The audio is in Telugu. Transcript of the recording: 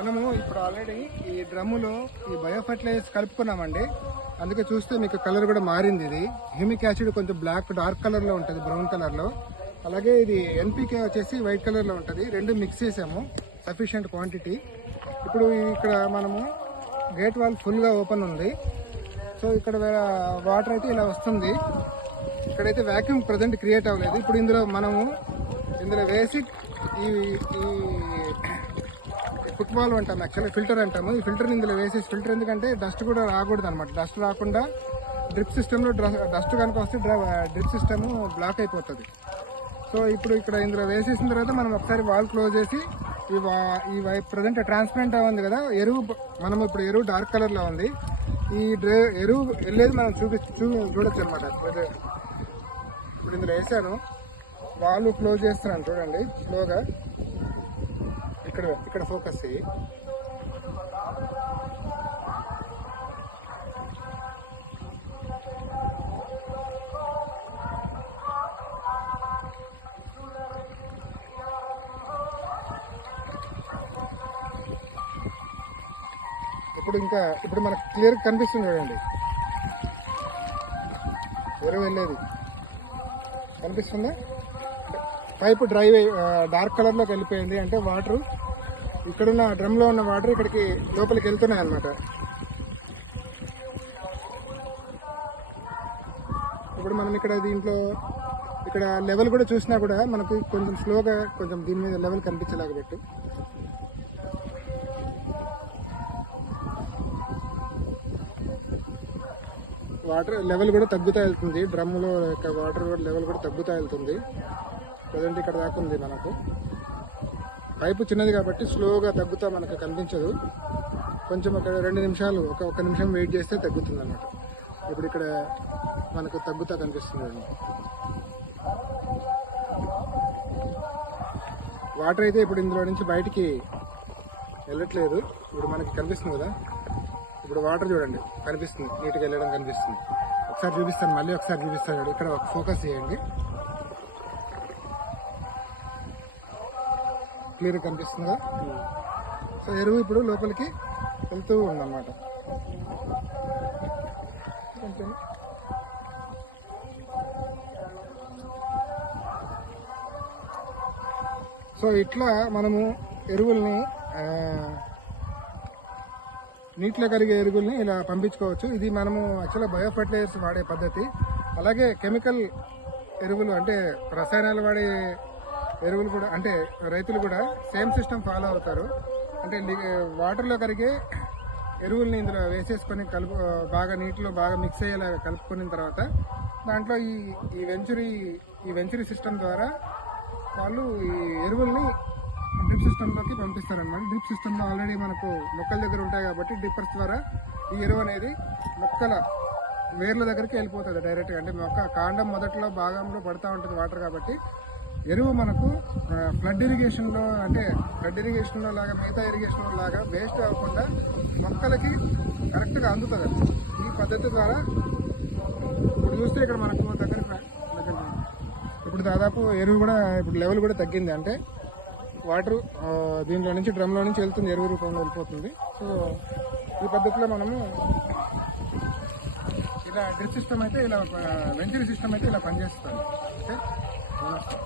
మనము ఇప్పుడు ఆల్రెడీ ఈ డ్రమ్ములో ఈ బయో ఫర్టిలైజర్స్ కలుపుకున్నామండి. అందుకే చూస్తే మీకు కలర్ కూడా మారింది. ఇది హ్యూమిక్ యాసిడ్ కొంచెం బ్లాక్ డార్క్ కలర్ లో ఉంటుంది, బ్రౌన్ కలర్ లో. అలాగే ఇది ఎన్పికే వచ్చేసి వైట్ కలర్ లో ఉంటుంది. రెండు మిక్స్ చేసాము సఫిషియంట్ క్వాంటిటీ. ఇప్పుడు ఇక్కడ మనము గేట్ వాల్ ఫుల్ గా ఓపెన్ ఉంది. సో ఇక్కడ వాటర్ అయితే ఇలా వస్తుంది. ఇక్కడైతే వ్యాక్యూమ్ ప్రజెంట్ క్రియేట్ అవ్వలేదు. ఇప్పుడు ఇందులో వేసి ఈ ఫుట్బాల్ అంటాము, యాక్చువల్లీ ఫిల్టర్ అంటాము. ఈ ఫిల్టర్ ఇందులో వేసేసి, ఫిల్టర్ ఎందుకంటే డస్ట్ కూడా రాకూడదు అనమాట. డస్ట్ రాకుండా డ్రిప్ సిస్టంలో డస్ట్ కనుక వస్తే డ్రిప్ సిస్టమ్ బ్లాక్ అయిపోతుంది. సో ఇప్పుడు ఇక్కడ ఇందులో వేసేసిన తర్వాత మనం ఒకసారి వాల్ క్లోజ్ చేసి ఈ ప్రజెంట్ ట్రాన్స్పరెంట్ ఉంది కదా ఎరువు, మనం ఇప్పుడు ఎరువు డార్క్ కలర్ లో ఉంది. ఈ ఎరువు వెళ్ళేది మనం చూడొచ్చు అనమాట. ఇప్పుడు ఇందులో వేసాను, వాల్ క్లోజ్ చేస్తున్నాను చూడండి స్లోగా. ఇక్కడ ఫోకస్ చేయి. ఇప్పుడు మనకు క్లియర్ కనిపిస్తుంది చూడండి, ఎరువు వెళ్ళేది కనిపిస్తుందా? పైపు డ్రై డార్క్ కలర్ లోకి వెళ్ళిపోయింది. అంటే వాటర్ ఇక్కడున్న డ్రమ్ లో ఉన్న వాటర్ ఇక్కడికి లోపలికి వెళ్తున్నాయి అన్నమాట. ఇప్పుడు మనం ఇక్కడ లెవెల్ కూడా చూసినా కూడా మనకు కొంచెం స్లోగా కొంచెం దీని మీద లెవెల్ కనిపించలేక పెట్టు. వాటర్ లెవెల్ కూడా తగ్గుతూ వెళ్తుంది. డ్రమ్ములో వాటర్ లెవెల్ కూడా తగ్గుతూ వెళ్తుంది. ప్రజెంట్ ఇక్కడ దాకా ఉంది. మనకు పైపు చిన్నది కాబట్టి స్లోగా తగ్గుతా మనకు కనిపించదు. కొంచెం ఒక 2 నిమిషాలు ఒక నిమిషం వెయిట్ చేస్తే తగ్గుతుంది అన్నమాట. ఇప్పుడు ఇక్కడ మనకు తగ్గుతా కనిపిస్తుంది. వాటర్ అయితే ఇప్పుడు ఇందులో నుంచి బయటికి వెళ్ళట్లేదు. ఇప్పుడు మనకి కనిపిస్తుంది కదా, ఇప్పుడు వాటర్ చూడండి కనిపిస్తుంది, నీట్గా వెళ్ళడం కనిపిస్తుంది. ఒకసారి చూపిస్తాను, మళ్ళీ ఒకసారి చూపిస్తాను. ఇక్కడ ఫోకస్ చేయండి, క్లియర్ కనిపిస్తుందా? సో ఎరువు ఇప్పుడు లోపలికి వెళ్తూ ఉందన్నమాట. సో ఇట్లా మనము ఎరువుల్ని నీటిలో కరిగే ఎరువుల్ని ఇలా పంపించుకోవచ్చు. ఇది మనము యాక్చువల్గా బయో ఫర్టిలైజర్స్ వాడే పద్ధతి. అలాగే కెమికల్ ఎరువులు అంటే రసాయనాలు వాడే ఎరువులు కూడా, అంటే రైతులు కూడా సేమ్ సిస్టమ్ ఫాలో అవుతారు. అంటే వాటర్లో కరిగే ఎరువుల్ని ఇందులో వేసేసుకొని బాగా నీటిలో బాగా మిక్స్ అయ్యేలా కలుపుకున్న తర్వాత దాంట్లో ఈ వెంచురీ సిస్టమ్ ద్వారా వాళ్ళు ఈ ఎరువుల్ని డ్రిప్ సిస్టంలోకి పంపిస్తారనమాట. డ్రిప్ సిస్టంలో ఆల్రెడీ మనకు మొక్కల దగ్గర ఉంటాయి కాబట్టి డ్రిప్పర్స్ ద్వారా ఈ ఎరువు అనేది మొక్కల వేర్ల దగ్గరికి వెళ్ళిపోతుంది డైరెక్ట్గా. అంటే మొక్క కాండం మొదట్లో భాగంలో పడుతూ ఉంటుంది వాటర్ కాబట్టి ఎరువు మనకు ఫ్లడ్ ఇరిగేషన్లో లాగా మిగతా ఇరిగేషన్లో లాగా వేస్ట్ అవ్వకుండా మొక్కలకి కరెక్ట్గా అందుతుంది. ఈ పద్ధతి ద్వారా ఇప్పుడు చూస్తే ఇక్కడ మనకు దగ్గర ఇప్పుడు దాదాపు ఎరువు కూడా ఇప్పుడు లెవెల్ కూడా తగ్గింది. అంటే వాటర్ దీంట్లో నుంచి డ్రమ్లో నుంచి వెళ్తుంది, ఎరువు రూపంలో వెళ్ళిపోతుంది. సో ఈ పద్ధతిలో మనము ఇలా డ్రిప్ సిస్టమ్ అయితే ఇలా వెంచరీ సిస్టమ్ అయితే ఇలా పనిచేస్తుంది. ఓకే.